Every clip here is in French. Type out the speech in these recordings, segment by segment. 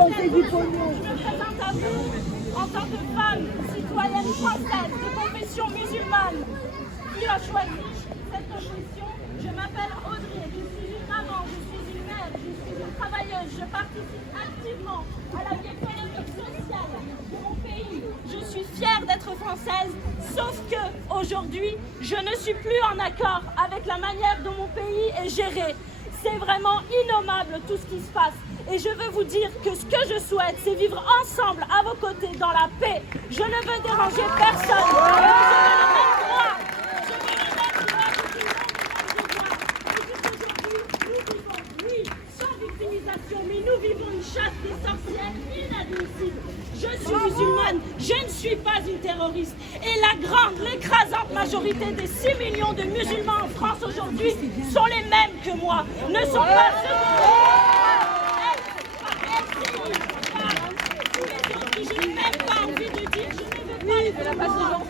dépenser du pognon. Je me présente à vous en tant que femme citoyenne française de confession musulmane qui a choisi cette confession. Je m'appelle Audrey, je suis une maman, je suis une mère, je suis une travailleuse, je participe activement à la vie économique, sociale de mon pays. Je suis fière d'être française, sauf que aujourd'hui, je ne suis plus en accord avec la manière dont mon pays est géré. C'est vraiment innommable tout ce qui se passe. Et je veux vous dire que ce que je souhaite, c'est vivre ensemble à vos côtés dans la paix. Je ne veux déranger personne. Je veux le même droit. Je veux le même droit que tout le monde. Et jusqu'aujourd'hui, nous vivons, oui, sans victimisation, mais nous vivons une chasse des sorcières inadmissible. Je suis musulmane, je ne suis pas une terroriste. Et la grande, l'écrasante majorité des 6 millions de musulmans en France aujourd'hui sont les mêmes que moi, ne sont pas ceux je n'ai même pas envie de dire, je ne veux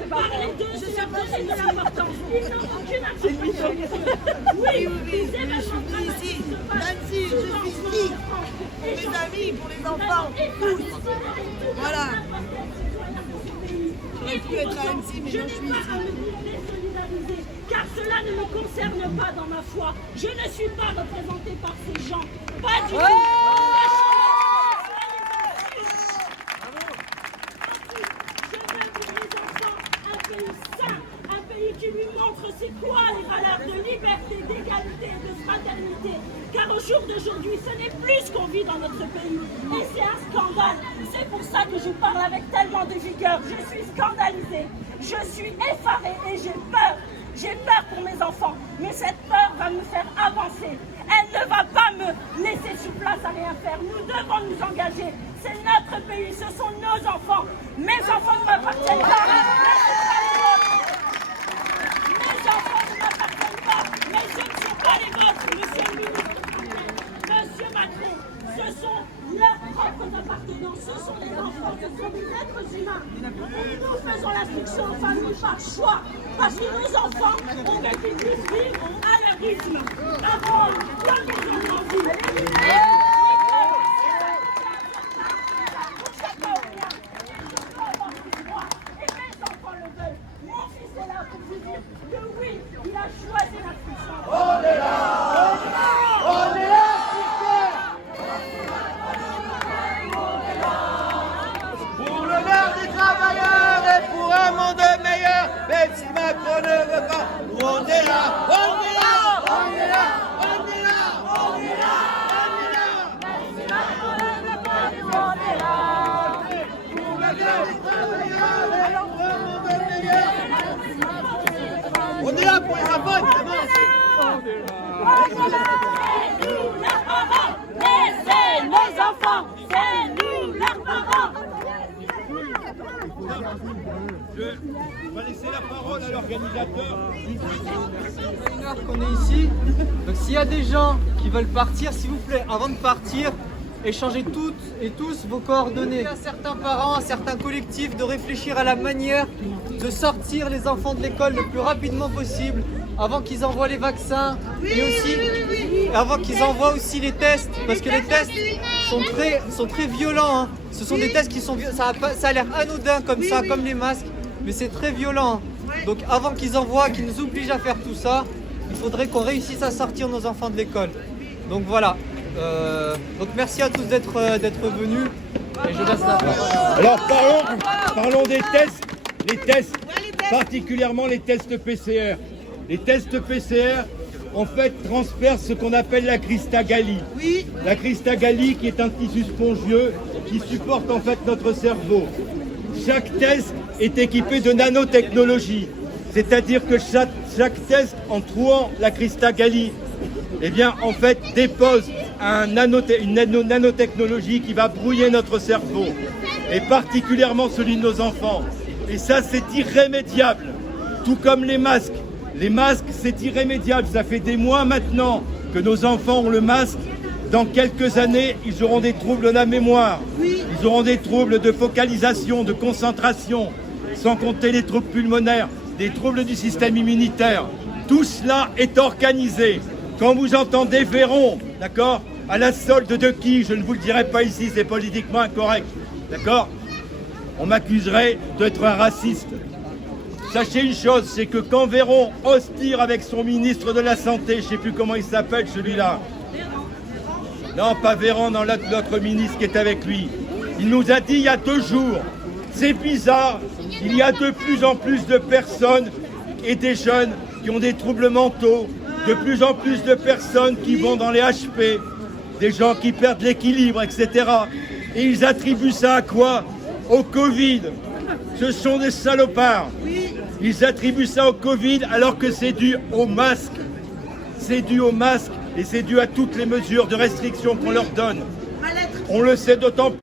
pas parler d'eux, je suis donné de l'importance. Ils n'ont aucune importance. Oui, les événements dramatiques se passent souvent en France. Mes amis, pour les enfants, tous. Voilà. Et pour autant, je n'ai pas à me désolidariser, car cela ne me concerne pas dans ma foi. Je ne suis pas représentée par ces gens. Pas du tout. Qui lui montre c'est quoi les valeurs de liberté, d'égalité et de fraternité. Car au jour d'aujourd'hui, ce n'est plus ce qu'on vit dans notre pays. Et c'est un scandale. C'est pour ça que je parle avec tellement de vigueur. Je suis scandalisée. Je suis effarée et j'ai peur. J'ai peur pour mes enfants. Mais cette peur va me faire avancer. Elle ne va pas me laisser sur place à rien faire. Nous devons nous engager. C'est notre pays, ce sont nos enfants. Mes enfants ne m'appartiennent pas. Mes enfants ne m'appartiennent pas, mais je ne suis pas les vôtres, monsieur le ministre. Monsieur Macron, ce sont leurs propres appartenances, ce sont les enfants, ce sont des êtres humains. Nous faisons l'instruction aux familles par choix, parce que nos enfants, on veut qu'ils puissent vivre à leur rythme. D'abord, comme les enfants vivent. Que oui, il a choisi l'instruction. On est là, on est là, pour le maire des travailleurs et pour un monde meilleur. Même si Macron ne veut pas, nous on est là, on est là, on est là, on est là, on est là, on est là. Même si Macron ne veut pas, nous on est là, pour le maire des travailleurs et pour un monde meilleur. On est là pour les enfants, évidemment. C'est nous leurs parents, laissez nos enfants, c'est nous leurs parents. On va laisser la parole à l'organisateur. Une heure qu'on est ici, donc s'il y a des gens qui veulent partir, s'il vous plaît, avant de partir, échangez toutes et tous vos coordonnées. À certains parents, à certains collectifs de réfléchir à la manière de sortir les enfants de l'école le plus rapidement possible avant qu'ils envoient les vaccins et aussi avant qu'ils envoient aussi les tests, parce que les tests sont très violents. Hein. Ce sont des tests qui sont ça a l'air anodin comme ça, comme les masques, mais c'est très violent. Donc avant qu'ils envoient, qu'ils nous obligent à faire tout ça, il faudrait qu'on réussisse à sortir nos enfants de l'école. Donc voilà. Donc merci à tous d'être venus et je laisse la parole. Alors parlons des tests, les tests, particulièrement les tests PCR. Les tests PCR, en fait, transpercent ce qu'on appelle la cristagallie. Oui. La cristagallie qui est un tissu spongieux qui supporte en fait notre cerveau. Chaque test est équipé de nanotechnologie, c'est-à-dire que chaque test, en trouant la cristagallie, eh bien, en fait, dépose une nanotechnologie qui va brouiller notre cerveau, et particulièrement celui de nos enfants. Et ça, c'est irrémédiable, tout comme les masques. Les masques, c'est irrémédiable. Ça fait des mois maintenant que nos enfants ont le masque. Dans quelques années, ils auront des troubles de la mémoire. Ils auront des troubles de focalisation, de concentration, sans compter les troubles pulmonaires, des troubles du système immunitaire. Tout cela est organisé. Quand vous entendez Véron, d'accord, À la solde de qui? Je ne vous le dirai pas ici, c'est politiquement incorrect. D'accord? On m'accuserait d'être un raciste. Sachez une chose, c'est que quand Véran ose dire avec son ministre de la Santé, je ne sais plus comment il s'appelle celui-là. Non, pas Véran, non, l'autre ministre qui est avec lui. Il nous a dit il y a 2 jours, c'est bizarre, il y a de plus en plus de personnes et des jeunes qui ont des troubles mentaux, de plus en plus de personnes qui vont dans les HP, des gens qui perdent l'équilibre, etc. Et ils attribuent ça à quoi? Au Covid. Ce sont des salopards. Ils attribuent ça au Covid alors que c'est dû au masque. C'est dû au masque et c'est dû à toutes les mesures de restriction qu'on leur donne. On le sait d'autant plus.